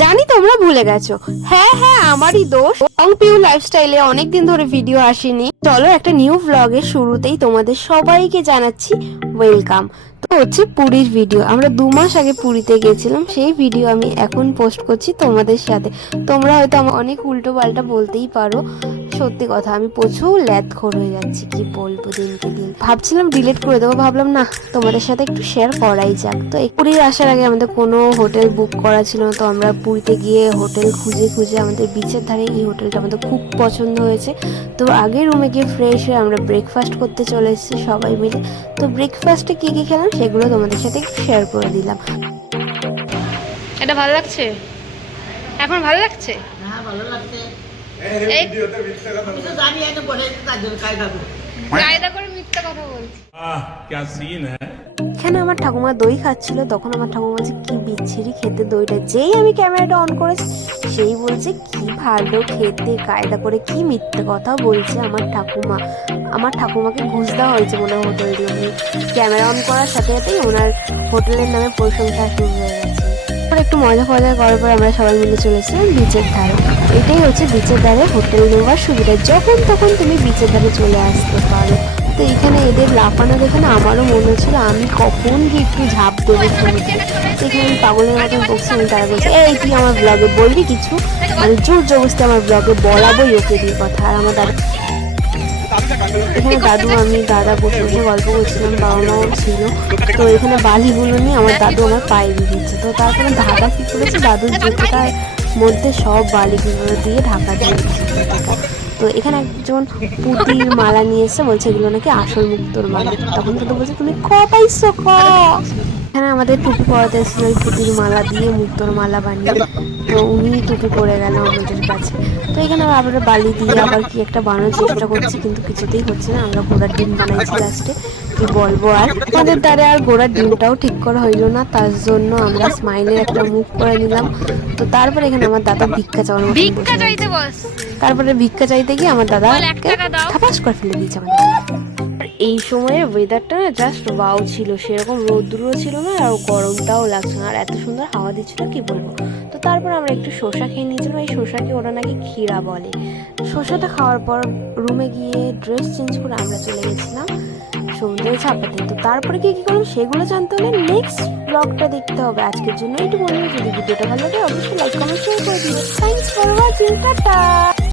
জানি তোমরা ভুলে গেছো। হ্যাঁ হ্যাঁ আমারই দোষ। অং পিউ লাইফস্টাইলে অনেকদিন ধরে ভিডিও আসেনি। চলো একটা নিউ ব্লগের শুরুতেই তোমাদের সবাইকে জানাচ্ছি ওয়েলকাম তো হচ্ছে পুরীর ভিডিও আমরা দু মাস আগে পুরীতে গেছিলাম সেই ভিডিও আমি এখন পোস্ট করছি তোমাদের সাথে। তোমরা হয়তো আমার অনেক উল্টো পাল্টা বলতেই পারো। সত্যি কথা, আমি প্রচুর ল্যাথখোর হয়ে যাচ্ছি, কি বলব দিনকে দিন। ভাবছিলাম ডিলিট করে দেবো, ভাবলাম না, তোমাদের সাথে একটু শেয়ার করাই যাক। তো পুরীর আসার আগে আমাদের কোনো হোটেল বুক করা ছিল না, তো আমরা পুরীতে গিয়ে হোটেল খুঁজে খুঁজে আমাদের বিচের ধারে এই হোটেলটা আমাদের খুব পছন্দ হয়েছে। তো আগে রুমে গিয়ে ফ্রেশ হয়ে আমরা ব্রেকফাস্ট করতে চলে এসেছি সবাই মিলে। তো ব্রেকফাস্টে কী কী খেলাম? সেগুলো তোমাদের সাথে শেয়ার করে দিলাম। এটা ভালো লাগছে? এখন ভালো লাগছে? হ্যাঁ ভালো লাগছে। এই ভিডিওতে আমি তো জানি এটা বলে তার জন্য কাজ কথা বলছি। এখানে আমার ঠাকুমা দই খাচ্ছিল? তখন আমার ঠাকুমা বলছে কি বিচ্ছিরি খেতে দইটা? যেই আমি ক্যামেরাটা অন করে সেই বলছে কি ভালো খেতে কায়দা করে কি মিথ্যে কথা বলছে আমার ঠাকুমা? আমার ঠাকুমাকে ঘুষ দেওয়া হয়েছে মনে হোটেল দিয়ে। ক্যামেরা অন করার সাথে সাথেই ওনার হোটেলের নামে প্রশংসা শুরু হয়ে গেছে। তারপর একটু মজা ফজা করার পর আমরা সবাই মিলে চলেছিলাম বিচের ধারে। এটাই হচ্ছে বিচের ধারে হোটেল নেওয়ার সুবিধা। যখন তখন তুমি বিচের ধারে চলে আসতে পারো। তো এখানে এদের লাফানো দেখে না আমারও মনে হচ্ছিল, আমি কখন কি একটু ঝাঁপ দেবো সমুদ্রে তো এখানে আমি পাগলের মতন বলছি আমি তারা বলছি, এই, তুই আমার ব্লগে বলবি কিছু? মানে জোর জবরদস্তি আমার ব্লগে বলাবোই ওকে দিয়ে কথা। আর আমার দাদা এখানে দাদু, আমি, দাদা বসে বসে গল্প করছিলাম বাবা মাও ছিল। তো এখানে বালিগুলো নিয়ে আমার দাদু আমার পায়ে দিয়ে দিচ্ছে তো তারপরে দাদা কী করেছে? দাদুর জুতোটার মধ্যে সব বালিগুলো দিয়ে ঢাকা দিয়ে তো এখানে একজন পুতির মালা নিয়ে এসে বলছে, এগুলো নাকি আসল মুক্তর মালা। তখন দাদু বলছে, তুমি ক পাইছো? ক? এখানে আমাদের টুপি পরাতে এসেছিল ওই পুতির মালা দিয়ে মুক্তোর মালা বানিয়ে। তো উনি টুপি পরে গেল আমাদের কাছে। তো এখানে আবার বালি দিয়ে আবার কি একটা বানানোর চেষ্টা করছি কিন্তু কিছুতেই হচ্ছে না। আমরা ঘোড়ার ডিম বানাইছি লাস্টে কি বলব আর? আমাদের দ্বারা আর ঘোড়ার ডিমটাও ঠিক করা হইল না। তার জন্য আমরা স্মাইলের একটা মুখ করে নিলাম। তো তারপরে এখানে আমার দাদা ভিক্ষা চাওয়ার বসে ভিক্ষা চাইতে বস। তারপরে ভিক্ষা চাইতে গিয়ে আমার দাদা বল, টাকা দাও। খাপাস করে ফেলে দিয়েছে আমাদের। এই সময়ের ওয়েদারটা না জাস্ট ওয়াও ছিল, সেরকম রৌদ্রও ছিল না আর গরমটাও লাগছে না। আর এত সুন্দর হাওয়া দিচ্ছিল, কি বলব? তো তারপর আমরা একটু শসা খেয়ে নিয়েছিলাম, এই শসাকে ওরা নাকি ক্ষীরা বলে। শসাটা খাওয়ার পর রুমে গিয়ে ড্রেস চেঞ্জ করে আমরা চলে গেছিলাম সমুদ্রে ছাপাতে তো তারপরে কি কি করলাম, সেগুলো জানতে হলে নেক্সট ব্লগটা দেখতে হবে। আজকের জন্য এইটুকু যদি ভিডিওটা ভালো লাগে, অবশ্যই লাইক কমেন্ট শেয়ার করে দিও। Thanks for watching tata!